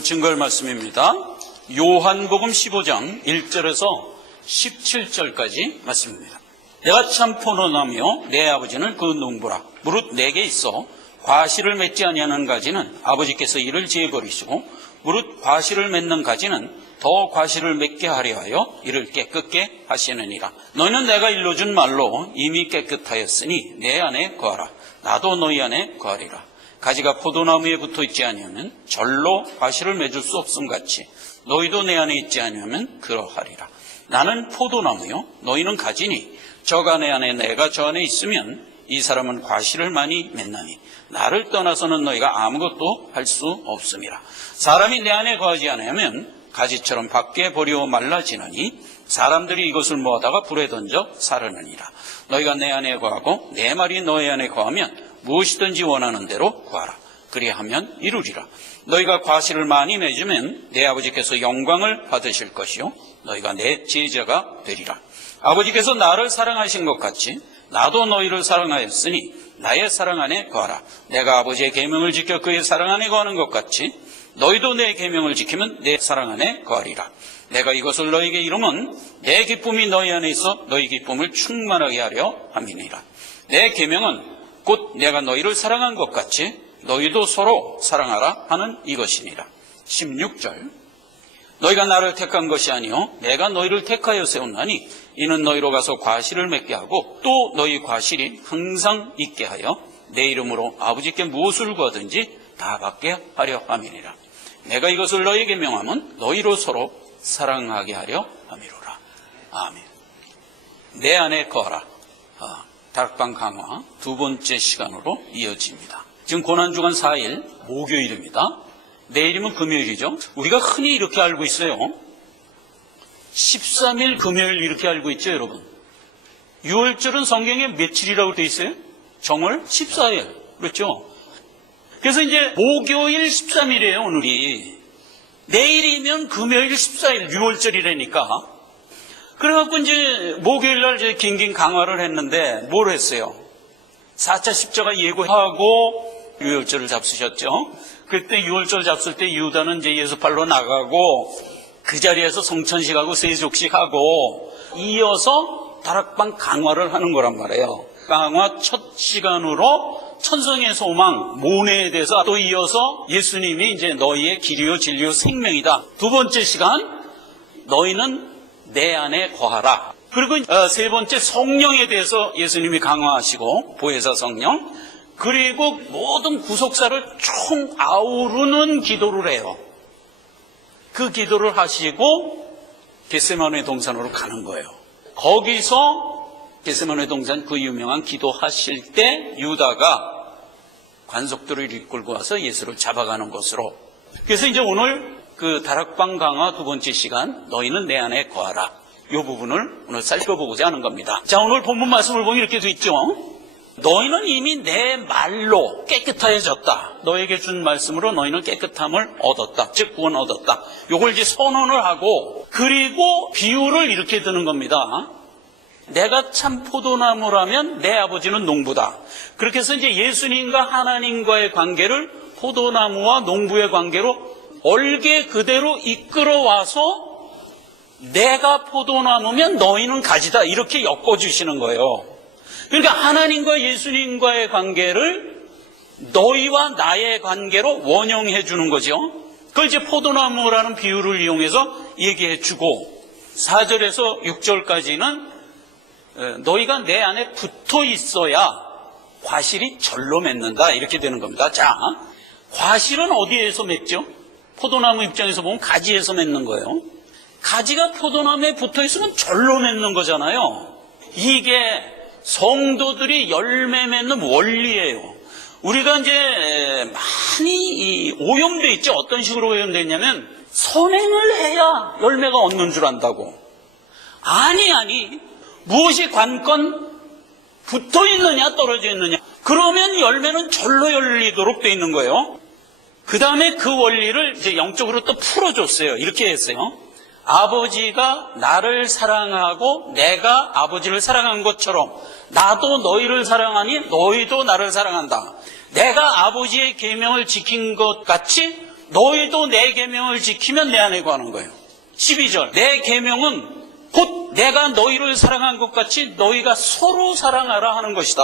오늘 증거할 말씀입니다. 요한복음 15장 1절에서 17절까지 말씀입니다. 내가 참 포도나무요 내 아버지는 그 농부라. 무릇 내게 있어 과실을 맺지 아니하는 가지는 아버지께서 이를 제버리시고 무릇 과실을 맺는 가지는 더 과실을 맺게 하려 하여 이를 깨끗게 하시느니라. 너희는 내가 일러준 말로 이미 깨끗하였으니 내 안에 거하라. 나도 너희 안에 거하리라. 가지가 포도나무에 붙어 있지 아니하면 절로 과실을 맺을 수 없음 같이 너희도 내 안에 있지 아니하면 그러하리라. 나는 포도나무요 너희는 가지니 저가 내 안에 내가 저 안에 있으면 이 사람은 과실을 많이 맺나니 나를 떠나서는 너희가 아무것도 할 수 없음이라. 사람이 내 안에 거하지 않으면 가지처럼 밖에 버려 말라지느니 사람들이 이것을 모아다가 불에 던져 사르느니라. 너희가 내 안에 거하고 내 말이 너희 안에 거하면 무엇이든지 원하는 대로 구하라. 그리하면 이루리라. 너희가 과실을 많이 맺으면 내 아버지께서 영광을 받으실 것이요 너희가 내 제자가 되리라. 아버지께서 나를 사랑하신 것 같이 나도 너희를 사랑하였으니 나의 사랑 안에 거하라. 내가 아버지의 계명을 지켜 그의 사랑 안에 거하는 것 같이 너희도 내 계명을 지키면 내 사랑 안에 거하리라. 내가 이것을 너희에게 이루면 내 기쁨이 너희 안에 있어 너희 기쁨을 충만하게 하려 함이니라. 내 계명은 곧 내가 너희를 사랑한 것 같이 너희도 서로 사랑하라 하는 이것이니라. 16절 너희가 나를 택한 것이 아니요 내가 너희를 택하여 세웠나니 이는 너희로 가서 과실을 맺게 하고 또 너희 과실이 항상 있게 하여 내 이름으로 아버지께 무엇을 구하든지 다 받게 하려 함이니라. 내가 이것을 너희에게 명하면 너희로 서로 사랑하게 하려 함이로라. 아멘. 내 안에 거하라. 다락방 강화 두 번째 시간으로 이어집니다. 지금 고난주간 4일 목요일입니다. 내일이면 금요일이죠. 우리가 흔히 이렇게 알고 있어요. 13일 금요일 이렇게 알고 있죠, 여러분. 6월절은 성경에 며칠이라고 되어 있어요? 정월 14일. 그렇죠? 그래서 이제 목요일 13일이에요, 오늘이. 내일이면 금요일 14일, 6월절이라니까. 그래갖고 이제 목요일날 이제 긴긴 강화를 했는데 뭘 했어요? 4차 십자가 예고하고 6월절을 잡수셨죠. 그때 6월절 잡술 때 유다는 이제 예수팔로 나가고 그 자리에서 성천식하고 세족식하고 이어서 다락방 강화를 하는 거란 말이에요. 강화 첫 시간으로 천성의 소망, 모내에 대해서 또 이어서 예수님이 이제 너희의 길이요 진리요 생명이다. 두 번째 시간 너희는 내 안에 거하라. 그리고 세 번째 성령에 대해서 예수님이 강화하시고 보혜사 성령 그리고 모든 구속사를 총 아우르는 기도를 해요. 그 기도를 하시고 겟세마네 동산으로 가는 거예요. 거기서 겟세마네 동산 그 유명한 기도하실 때 유다가 관속들을 이끌고 와서 예수를 잡아가는 것으로. 그래서 이제 오늘 그 다락방 강화 두 번째 시간 너희는 내 안에 거하라. 이 부분을 오늘 살펴보고자 하는 겁니다. 자, 오늘 본문 말씀을 보면 이렇게 돼 있죠. 너희는 이미 내 말로 깨끗해졌다. 너에게 준 말씀으로 너희는 깨끗함을 얻었다. 즉 구원 얻었다. 이걸 이제 선언을 하고 그리고 비유를 이렇게 드는 겁니다. 내가 참 포도나무라면 내 아버지는 농부다. 그렇게 해서 이제 예수님과 하나님과의 관계를 포도나무와 농부의 관계로 얼개 그대로 이끌어와서 내가 포도나무면 너희는 가지다 이렇게 엮어주시는 거예요. 그러니까 하나님과 예수님과의 관계를 너희와 나의 관계로 원형해 주는 거죠. 그걸 이제 포도나무라는 비유를 이용해서 얘기해 주고 4절에서 6절까지는 너희가 내 안에 붙어 있어야 과실이 절로 맺는다 이렇게 되는 겁니다. 자, 과실은 어디에서 맺죠? 포도나무 입장에서 보면 가지에서 맺는 거예요. 가지가 포도나무에 붙어 있으면 절로 맺는 거잖아요. 이게 성도들이 열매 맺는 원리예요. 우리가 이제 많이 오염되어 있죠. 어떤 식으로 오염되어 있냐면 선행을 해야 열매가 얻는 줄 안다고. 아니 무엇이 관건 붙어 있느냐 떨어져 있느냐 그러면 열매는 절로 열리도록 되어 있는 거예요. 그 다음에 그 원리를 이제 영적으로 또 풀어줬어요. 이렇게 했어요. 아버지가 나를 사랑하고 내가 아버지를 사랑한 것처럼 나도 너희를 사랑하니 너희도 나를 사랑한다. 내가 아버지의 계명을 지킨 것 같이 너희도 내 계명을 지키면 내 안에 거하는 거예요. 12절 내 계명은 곧 내가 너희를 사랑한 것 같이 너희가 서로 사랑하라 하는 것이다.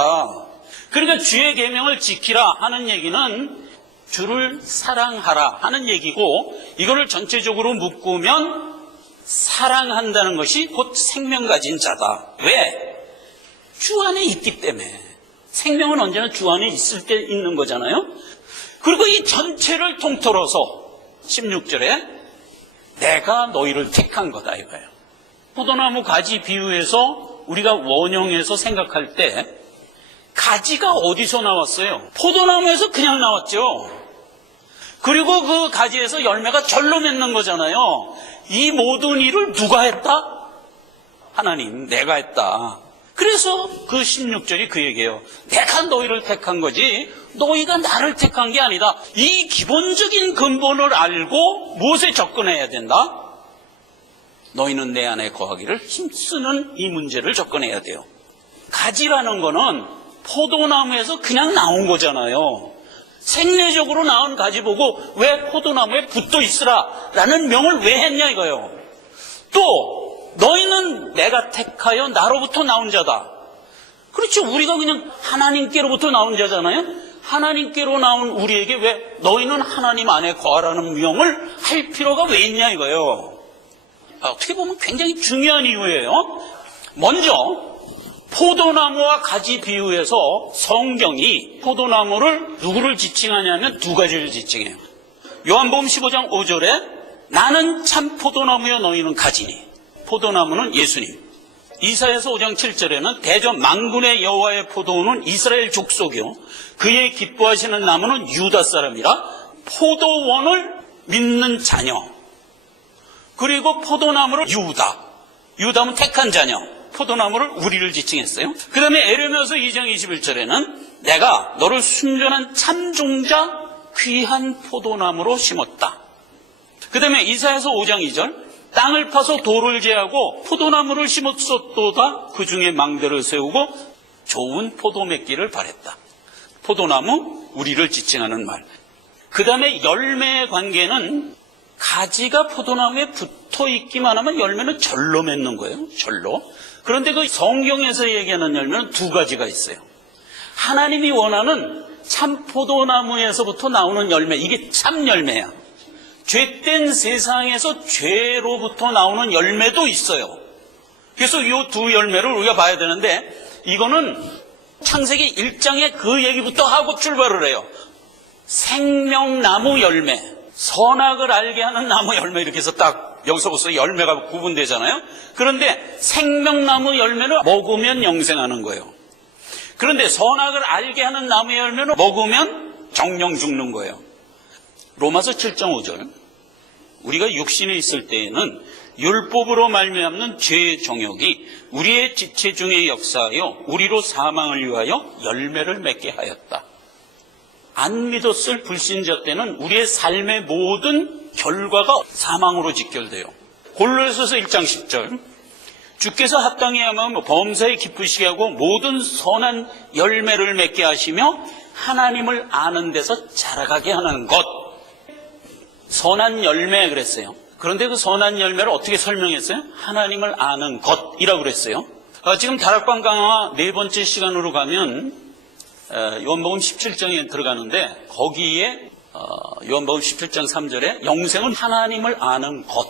그러니까 주의 계명을 지키라 하는 얘기는 주를 사랑하라 하는 얘기고, 이거를 전체적으로 묶으면 사랑한다는 것이 곧 생명 가진 자다. 왜? 주 안에 있기 때문에. 생명은 언제나 주 안에 있을 때 있는 거잖아요. 그리고 이 전체를 통틀어서 16절에 내가 너희를 택한 거다 이거예요. 포도나무 가지 비유해서 우리가 원형에서 생각할 때 가지가 어디서 나왔어요? 포도나무에서 그냥 나왔죠. 그리고 그 가지에서 열매가 절로 맺는 거잖아요. 이 모든 일을 누가 했다? 하나님, 내가 했다. 그래서 그 16절이 그 얘기예요. 내가 너희를 택한 거지 너희가 나를 택한 게 아니다. 이 기본적인 근본을 알고 무엇에 접근해야 된다? 너희는 내 안에 거하기를 힘쓰는 이 문제를 접근해야 돼요. 가지라는 거는 포도나무에서 그냥 나온 거잖아요. 생리적으로 나온 가지 보고 왜 포도나무에 붙어 있으라 라는 명을 왜 했냐 이거예요. 또 너희는 내가 택하여 나로부터 나온 자다. 그렇죠. 우리가 그냥 하나님께로부터 나온 자잖아요. 하나님께로 나온 우리에게 왜 너희는 하나님 안에 거하라는 명을 할 필요가 왜 있냐 이거예요. 어떻게 보면 굉장히 중요한 이유예요. 먼저 포도나무와 가지 비유해서 성경이 포도나무를 누구를 지칭하냐면 두 가지를 지칭해요. 요한복음 15장 5절에 나는 참 포도나무여 너희는 가지니. 포도나무는 예수님. 이사야서 5장 7절에는 대저 만군의 여호와의 포도원은 이스라엘 족속이요 그의 기뻐하시는 나무는 유다 사람이라. 포도원을 믿는 자녀. 그리고 포도나무를 유다는 택한 자녀. 포도나무를 우리를 지칭했어요. 그 다음에 에레미야서 2장 21절에는 내가 너를 순전한 참종자 귀한 포도나무로 심었다. 그 다음에 이사야서 5장 2절 땅을 파서 돌을 제하고 포도나무를 심었었도다. 그 중에 망대를 세우고 좋은 포도맺기를 바랬다. 포도나무 우리를 지칭하는 말. 그 다음에 열매의 관계는 가지가 포도나무에 붙어 있기만 하면 열매는 절로 맺는 거예요. 절로. 그런데 그 성경에서 얘기하는 열매는 두 가지가 있어요. 하나님이 원하는 참 포도나무에서부터 나오는 열매, 이게 참 열매야. 죄된 세상에서 죄로부터 나오는 열매도 있어요. 그래서 이 두 열매를 우리가 봐야 되는데, 이거는 창세기 1장에 그 얘기부터 하고 출발을 해요. 생명나무 열매, 선악을 알게 하는 나무 열매, 이렇게 해서 딱 여기서부터 열매가 구분되잖아요. 그런데 생명나무 열매를 먹으면 영생하는 거예요. 그런데 선악을 알게 하는 나무 열매를 먹으면 정령 죽는 거예요. 로마서 7장 5절 우리가 육신에 있을 때에는 율법으로 말미암는 죄의 정욕이 우리의 지체 중에 역사하여 우리로 사망을 위하여 열매를 맺게 하였다. 안 믿었을 불신자 때는 우리의 삶의 모든 결과가 사망으로 직결돼요. 골로새서 1장 10절 주께서 합당히 하면 범사에 기쁘시게 하고 모든 선한 열매를 맺게 하시며 하나님을 아는 데서 자라가게 하는 것. 선한 열매 그랬어요. 그런데 그 선한 열매를 어떻게 설명했어요? 하나님을 아는 것이라고 그랬어요. 지금 다락방 강화 네 번째 시간으로 가면 요한복음 17장에 들어가는데 거기에 요한복음 17장 3절에 영생은 하나님을 아는 것.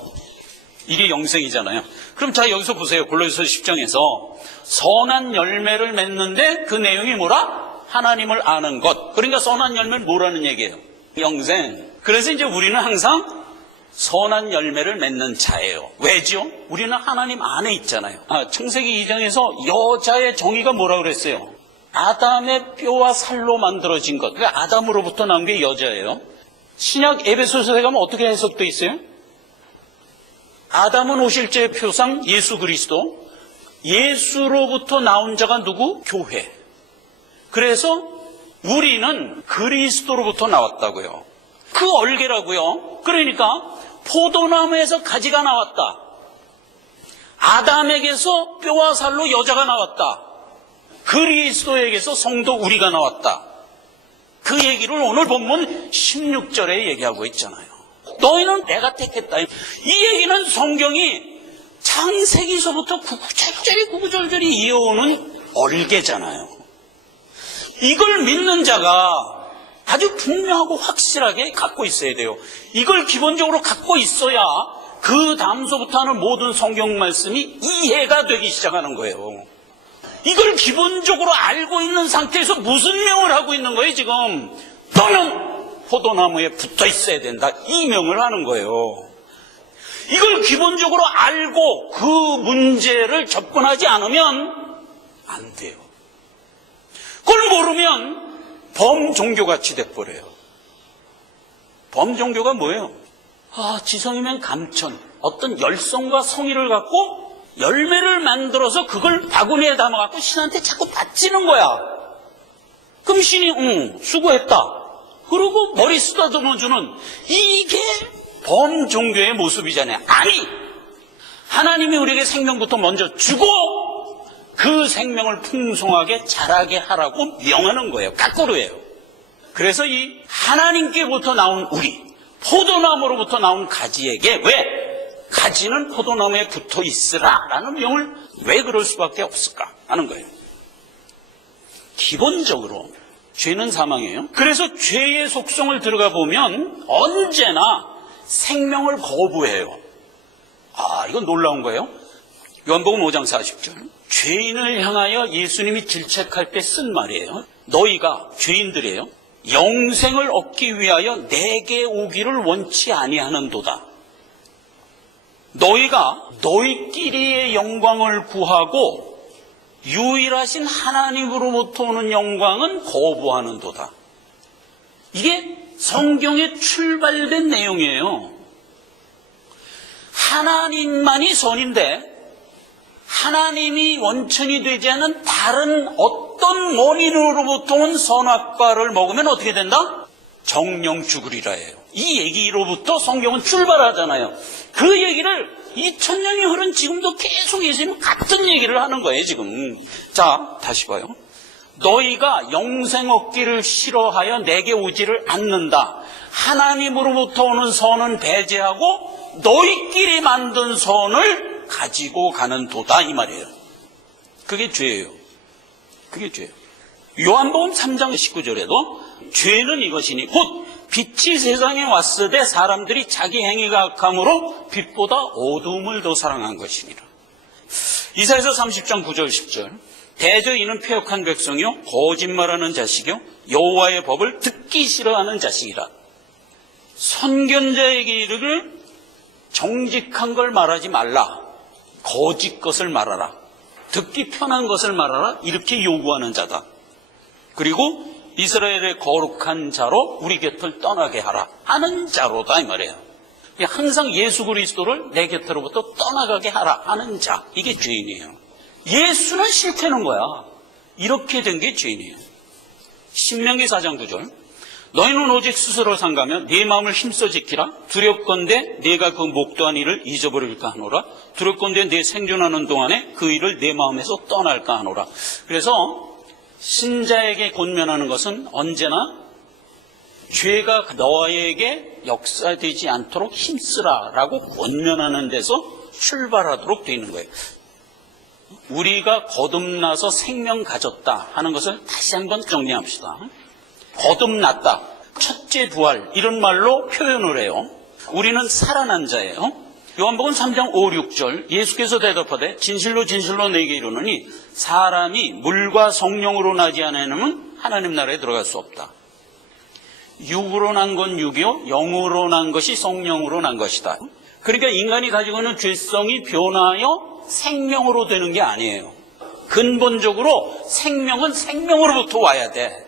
이게 영생이잖아요. 그럼 자 여기서 보세요. 골로새서 10장에서 선한 열매를 맺는데 그 내용이 뭐라? 하나님을 아는 것. 그러니까 선한 열매는 뭐라는 얘기예요? 영생. 그래서 이제 우리는 항상 선한 열매를 맺는 자예요. 왜죠? 우리는 하나님 안에 있잖아요. 창세기 2장에서 여자의 정의가 뭐라고 그랬어요? 아담의 뼈와 살로 만들어진 것. 그러니까 아담으로부터 나온 게 여자예요. 신약 에베소서에 가면 어떻게 해석되어 있어요? 아담은 오실자의 표상 예수 그리스도. 예수로부터 나온 자가 누구? 교회. 그래서 우리는 그리스도로부터 나왔다고요. 그 얼개라고요. 그러니까 포도나무에서 가지가 나왔다. 아담에게서 뼈와 살로 여자가 나왔다. 그리스도에게서 성도 우리가 나왔다. 그 얘기를 오늘 본문 16절에 얘기하고 있잖아요. 너희는 내가 택했다. 이 얘기는 성경이 창세기서부터 구구절절이 이어오는 얼개잖아요. 이걸 믿는 자가 아주 분명하고 확실하게 갖고 있어야 돼요. 이걸 기본적으로 갖고 있어야 그 다음서부터 하는 모든 성경 말씀이 이해가 되기 시작하는 거예요. 이걸 기본적으로 알고 있는 상태에서 무슨 명을 하고 있는 거예요, 지금? 너는 포도나무에 붙어 있어야 된다. 이 명을 하는 거예요. 이걸 기본적으로 알고 그 문제를 접근하지 않으면 안 돼요. 그걸 모르면 범종교같이 돼버려요. 범종교가 뭐예요? 지성이면 감천, 어떤 열성과 성의를 갖고 열매를 만들어서 그걸 바구니에 담아갖고 신한테 자꾸 바치는 거야. 그럼 신이 수고했다. 그러고 머리 쓰다듬어주는 이게 범종교의 모습이잖아요. 아니, 하나님이 우리에게 생명부터 먼저 주고 그 생명을 풍성하게 자라게 하라고 명하는 거예요. 거꾸로예요. 그래서 이 하나님께부터 나온 우리, 포도나무로부터 나온 가지에게 왜? 가지는 포도나무에 붙어 있으라 라는 명을 왜 그럴 수밖에 없을까 하는 거예요. 기본적으로 죄는 사망이에요. 그래서 죄의 속성을 들어가 보면 언제나 생명을 거부해요. 이건 놀라운 거예요. 요한복음 5장 40절. 죄인을 향하여 예수님이 질책할 때 쓴 말이에요. 너희가, 죄인들이에요, 영생을 얻기 위하여 내게 오기를 원치 아니하는도다. 너희가 너희끼리의 영광을 구하고 유일하신 하나님으로부터 오는 영광은 거부하는도다. 이게 성경에 출발된 내용이에요. 하나님만이 선인데 하나님이 원천이 되지 않은 다른 어떤 원인으로부터 온 선악과를 먹으면 어떻게 된다? 정령 죽으리라 해요. 이 얘기로부터 성경은 출발하잖아요. 그 얘기를 2000년이 흐른 지금도 계속 예수님은 같은 얘기를 하는 거예요, 지금. 자, 다시 봐요. 너희가 영생 얻기를 싫어하여 내게 오지를 않는다. 하나님으로부터 오는 선은 배제하고 너희끼리 만든 선을 가지고 가는 도다, 이 말이에요. 그게 죄예요. 그게 죄예요. 요한복음 3장 19절에도 죄는 이것이니 곧 빛이 세상에 왔으되 사람들이 자기 행위가 악함으로 빛보다 어두움을 더 사랑한 것이니라. 이사야서 30장 9절 10절. 대저 이는 패역한 백성이요 거짓말하는 자식이요 여호와의 법을 듣기 싫어하는 자식이라. 선견자에게 이르기를 정직한 걸 말하지 말라. 거짓 것을 말하라. 듣기 편한 것을 말하라. 이렇게 요구하는 자다. 그리고 이스라엘의 거룩한 자로 우리 곁을 떠나게 하라 하는 자로다, 이 말이에요. 항상 예수 그리스도를 내 곁으로부터 떠나가게 하라 하는 자, 이게 죄인이에요. 예수는 싫다는 거야. 이렇게 된 게 죄인이에요. 신명기 4장 9절. 너희는 오직 스스로 상가며 네 마음을 힘써 지키라. 두렵건대 네가 그 목도한 일을 잊어버릴까 하노라. 두렵건대 네 생존하는 동안에 그 일을 내 마음에서 떠날까 하노라. 그래서 신자에게 권면하는 것은 언제나 죄가 너에게 역사되지 않도록 힘쓰라라고 권면하는 데서 출발하도록 되어 있는 거예요. 우리가 거듭나서 생명 가졌다 하는 것을 다시 한번 정리합시다. 거듭났다, 첫째 부활, 이런 말로 표현을 해요. 우리는 살아난 자예요. 요한복음 3장 5, 6절 예수께서 대답하되 진실로 진실로 내게 이르노니 사람이 물과 성령으로 나지 않으면 하나님 나라에 들어갈 수 없다. 육으로 난 건 육이요 영으로 난 것이 성령으로 난 것이다. 그러니까 인간이 가지고 있는 죄성이 변하여 생명으로 되는 게 아니에요. 근본적으로 생명은 생명으로부터 와야 돼.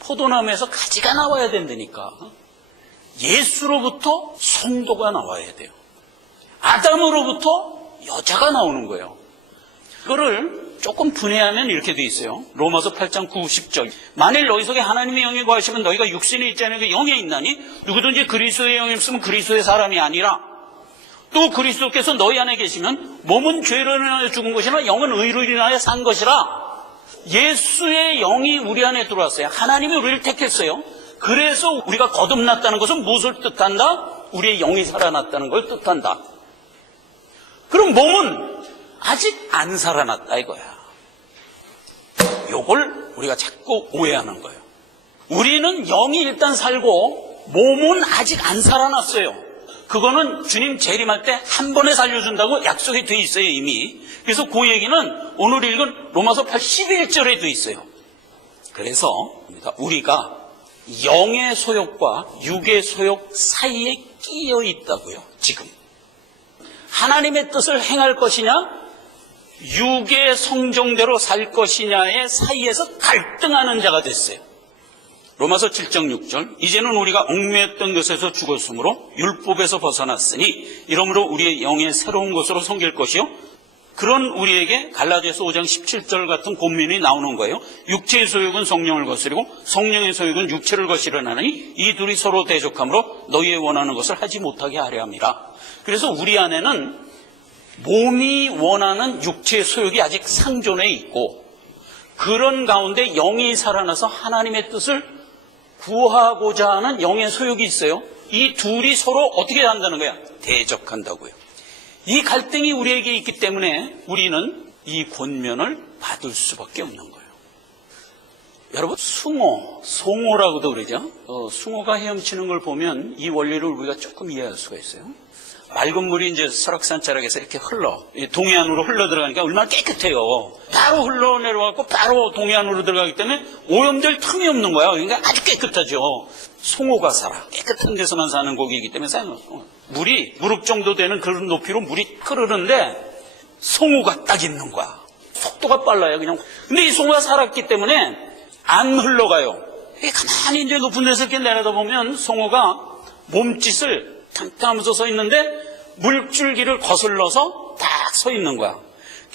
포도나무에서 가지가 나와야 된다니까. 예수로부터 성도가 나와야 돼요. 아담으로부터 여자가 나오는 거예요. 그거를 조금 분해하면 이렇게 돼 있어요. 로마서 8장 9, 10절. 만일 너희 속에 하나님의 영이 거하시면 너희가 육신에 있지 않은 그 영에 있나니 누구든지 그리스도의 영이 없으면 그리스도의 사람이 아니라 또 그리스도께서 너희 안에 계시면 몸은 죄로 인하여 죽은 것이나 영은 의로 인하여 산 것이라. 예수의 영이 우리 안에 들어왔어요. 하나님이 우리를 택했어요. 그래서 우리가 거듭났다는 것은 무엇을 뜻한다? 우리의 영이 살아났다는 걸 뜻한다. 그럼 몸은 아직 안 살아났다 이거야. 요걸 우리가 자꾸 오해하는 거예요. 우리는 영이 일단 살고 몸은 아직 안 살아났어요. 그거는 주님 재림할 때 한 번에 살려준다고 약속이 돼 있어요 이미. 그래서 그 얘기는 오늘 읽은 로마서 8, 11절에 돼 있어요. 그래서 우리가 영의 소욕과 육의 소욕 사이에 끼어 있다고요. 지금 하나님의 뜻을 행할 것이냐 육의 성정대로 살 것이냐의 사이에서 갈등하는 자가 됐어요. 로마서 7장 6절 이제는 우리가 얽매였던 것에서 죽었으므로 율법에서 벗어났으니 이러므로 우리의 영의 새로운 것으로 섬길 것이요 그런 우리에게 갈라디아서 5장 17절 같은 권면이 나오는 거예요. 육체의 소욕은 성령을 거스리고 성령의 소욕은 육체를 거스르나니 이 둘이 서로 대적하므로 너희의 원하는 것을 하지 못하게 하려 함이라. 그래서 우리 안에는 몸이 원하는 육체의 소욕이 아직 상존해 있고 그런 가운데 영이 살아나서 하나님의 뜻을 구하고자 하는 영의 소욕이 있어요. 이 둘이 서로 어떻게 한다는 거야? 대적한다고요. 이 갈등이 우리에게 있기 때문에 우리는 이 권면을 받을 수밖에 없는 거예요. 여러분 숭어, 송어라고도 그러죠. 숭어가 헤엄치는 걸 보면 이 원리를 우리가 조금 이해할 수가 있어요. 맑은 물이 이제 설악산 자락에서 이렇게 동해안으로 흘러 들어가니까 얼마나 깨끗해요. 바로 흘러 내려가고 바로 동해안으로 들어가기 때문에 오염될 틈이 없는 거야. 그러니까 아주 깨끗하죠. 송어가 살아. 깨끗한 데서만 사는 고기이기 때문에 물이 무릎 정도 되는 그런 높이로 물이 흐르는데 송어가 딱 있는 거야. 속도가 빨라요. 그냥. 근데 이 송어가 살았기 때문에 안 흘러가요. 가만히 이제 높은 데서 이렇게 내려다보면 송어가 몸짓을 탕탕하면서 서 있는데 물줄기를 거슬러서 딱 서 있는 거야.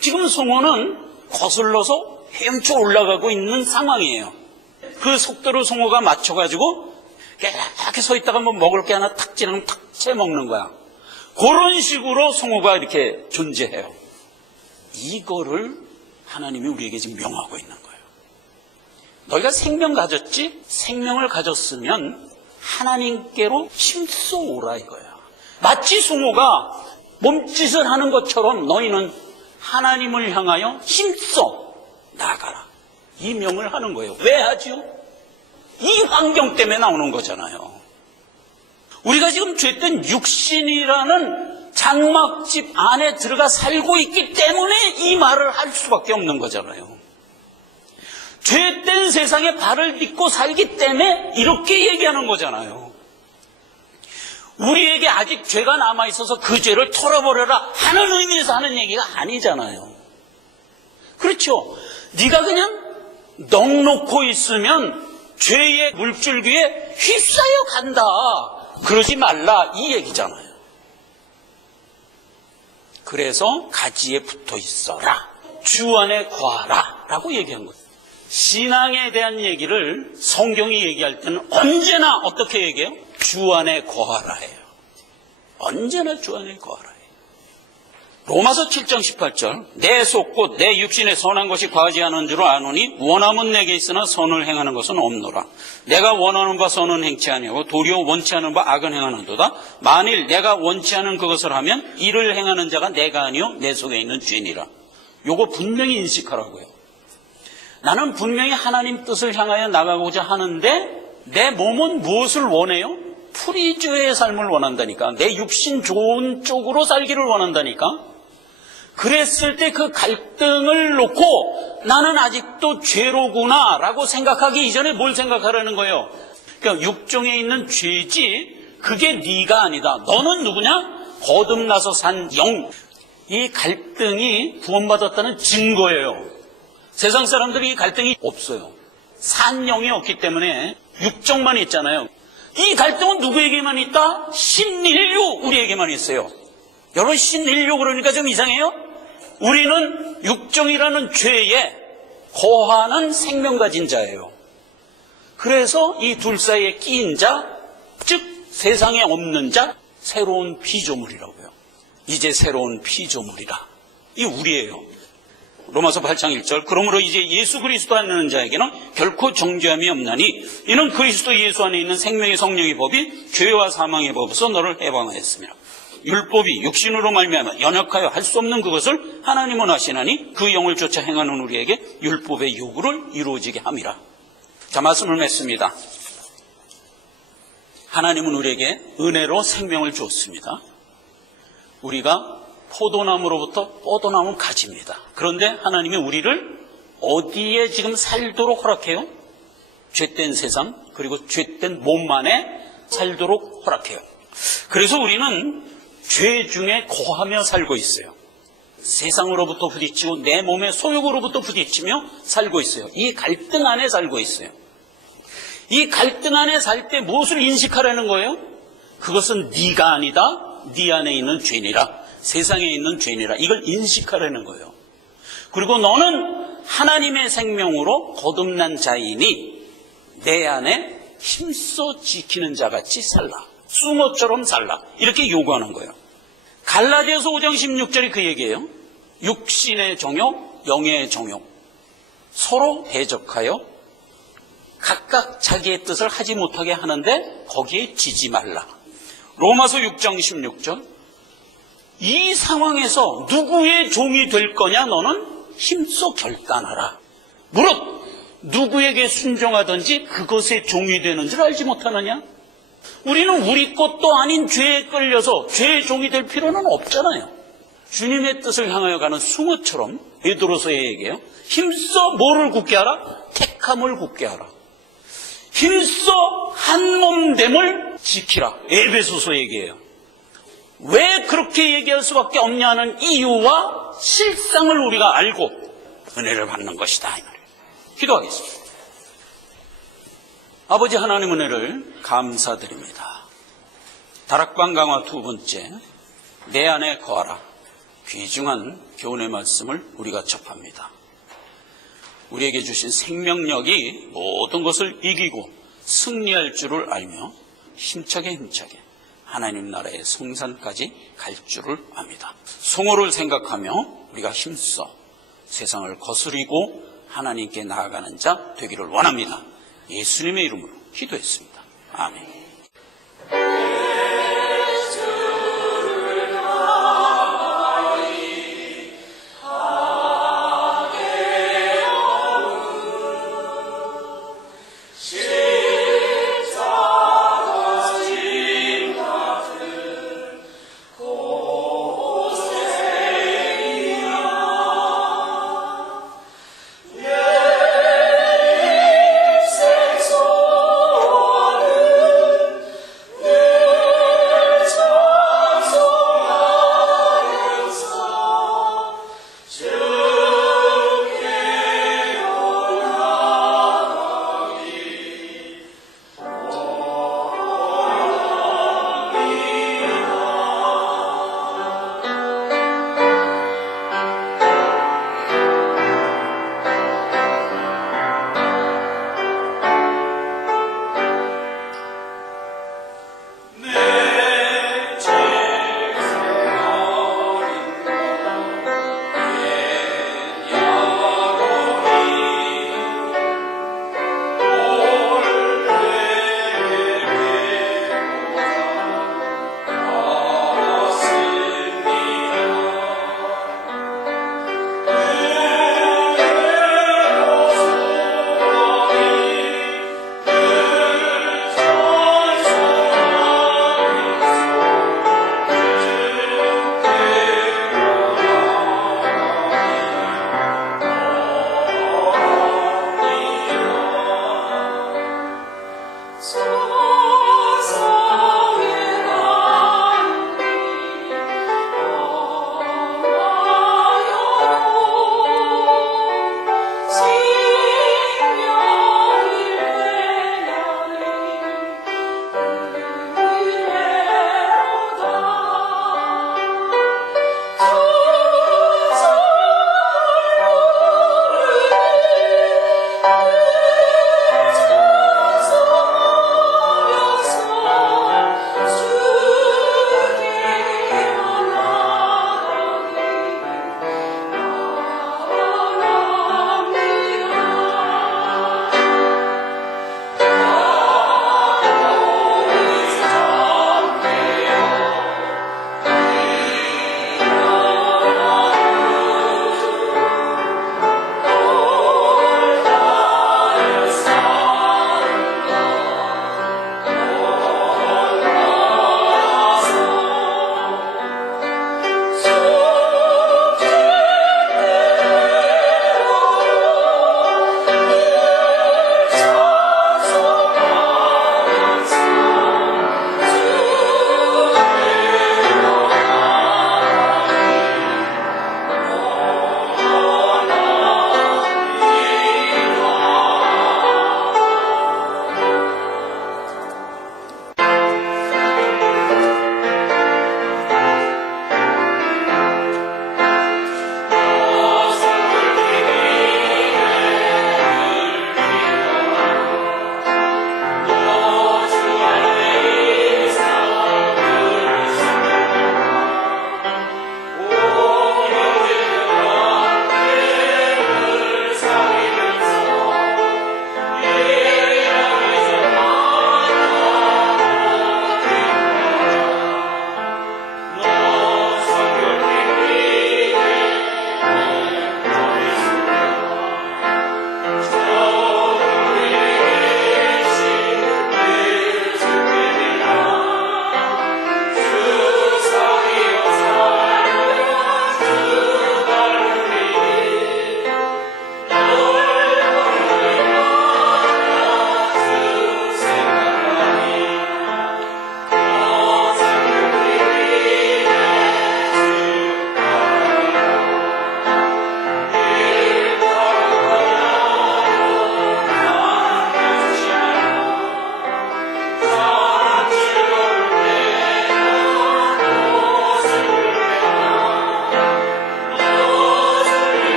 지금 송어는 거슬러서 헤엄쳐 올라가고 있는 상황이에요. 그 속도로 송어가 맞춰가지고 이렇게 서 있다가 뭐 먹을 게 하나 탁 지나면 탁 채먹는 거야. 그런 식으로 송어가 이렇게 존재해요. 이거를 하나님이 우리에게 지금 명하고 있는 거예요. 너희가 생명 가졌지? 생명을 가졌으면 하나님께로 힘써 오라 이거야. 마치 숭어가 몸짓을 하는 것처럼 너희는 하나님을 향하여 힘써 나가라. 이 명을 하는 거예요. 왜 하지요? 이 환경 때문에 나오는 거잖아요. 우리가 지금 죄된 육신이라는 장막집 안에 들어가 살고 있기 때문에 이 말을 할 수밖에 없는 거잖아요. 죄된 세상에 발을 딛고 살기 때문에 이렇게 얘기하는 거잖아요. 우리에게 아직 죄가 남아있어서 그 죄를 털어버려라 하는 의미에서 하는 얘기가 아니잖아요. 그렇죠? 네가 그냥 넋놓고 있으면 죄의 물줄기에 휩싸여 간다. 그러지 말라 이 얘기잖아요. 그래서 가지에 붙어 있어라. 주 안에 거하라 라고 얘기한 거예요. 신앙에 대한 얘기를 성경이 얘기할 때는 언제나 어떻게 얘기해요? 주 안에 거하라 해요. 언제나 주 안에 거하라 해요. 로마서 7장 18절 내 속 곧 내 육신에 선한 것이 과하지 않은 줄 아노니 원함은 내게 있으나 선을 행하는 것은 없노라. 내가 원하는 바 선은 행치 아니하고 도리어 원치 않은 바 악은 행하는도다. 만일 내가 원치 않은 그것을 하면 이를 행하는 자가 내가 아니요 내 속에 있는 죄니라. 요거 분명히 인식하라고요. 나는 분명히 하나님 뜻을 향하여 나가고자 하는데 내 몸은 무엇을 원해요? 프리주의 삶을 원한다니까. 내 육신 좋은 쪽으로 살기를 원한다니까. 그랬을 때 그 갈등을 놓고 나는 아직도 죄로구나 라고 생각하기 이전에 뭘 생각하라는 거예요? 그러니까 육종에 있는 죄지 그게 네가 아니다. 너는 누구냐? 거듭나서 산 영. 이 갈등이 구원받았다는 증거예요. 세상 사람들이 이 갈등이 없어요. 산 영이 없기 때문에 육정만 있잖아요. 이 갈등은 누구에게만 있다? 신인류 우리에게만 있어요. 여러분 신인류 그러니까 좀 이상해요? 우리는 육정이라는 죄에 거하는 생명 가진 자예요. 그래서 이 둘 사이에 끼인 자, 즉 세상에 없는 자, 새로운 피조물이라고요. 이제 새로운 피조물이라. 이 우리예요. 로마서 8장 1절. 그러므로 이제 예수 그리스도 안에 있는 자에게는 결코 정죄함이 없나니 이는 그리스도 예수 안에 있는 생명의 성령의 법이 죄와 사망의 법에서 너를 해방하였습니다. 율법이 육신으로 말미암아 연약하여 할 수 없는 그것을 하나님은 하시나니 그 영을 쫓아 행하는 우리에게 율법의 요구를 이루어지게 함이라. 자, 말씀을 맺습니다. 하나님은 우리에게 은혜로 생명을 주었습니다. 우리가 포도나무로부터 뻗어나온 가지입니다. 그런데 하나님이 우리를 어디에 지금 살도록 허락해요? 죄된 세상 그리고 죄된 몸 안에 살도록 허락해요. 그래서 우리는 죄 중에 거하며 살고 있어요. 세상으로부터 부딪히고 내 몸의 소욕으로부터 부딪히며 살고 있어요. 이 갈등 안에 살고 있어요. 이 갈등 안에 살 때 무엇을 인식하라는 거예요? 그것은 네가 아니다. 네 안에 있는 죄니라. 세상에 있는 죄니라. 이걸 인식하라는 거예요. 그리고 너는 하나님의 생명으로 거듭난 자이니 내 안에 힘써 지키는 자같이 살라. 숭어처럼 살라. 이렇게 요구하는 거예요. 갈라디아서 5장 16절이 그 얘기예요. 육신의 정욕, 영의 정욕 서로 대적하여 각각 자기의 뜻을 하지 못하게 하는데 거기에 지지 말라. 로마서 6장 16절. 이 상황에서 누구의 종이 될 거냐 너는 힘써 결단하라. 무릇 누구에게 순종하든지 그것의 종이 되는 줄 알지 못하느냐? 우리는 우리 것도 아닌 죄에 끌려서 죄의 종이 될 필요는 없잖아요. 주님의 뜻을 향하여 가는 숭어처럼 베드로서의 얘기예요. 힘써 뭐를 굳게 하라? 택함을 굳게 하라. 힘써 한 몸됨을 지키라. 에베소서 얘기예요. 왜 그렇게 얘기할 수밖에 없냐 하는 이유와 실상을 우리가 알고 은혜를 받는 것이다. 이 말이에요. 기도하겠습니다. 아버지 하나님 은혜를 감사드립니다. 다락방 강화 두 번째, 내 안에 거하라. 귀중한 교훈의 말씀을 우리가 접합니다. 우리에게 주신 생명력이 모든 것을 이기고 승리할 줄을 알며 힘차게 하나님 나라의 성산까지 갈 줄을 압니다. 성호를 생각하며 우리가 힘써 세상을 거스리고 하나님께 나아가는 자 되기를 원합니다. 예수님의 이름으로 기도했습니다. 아멘.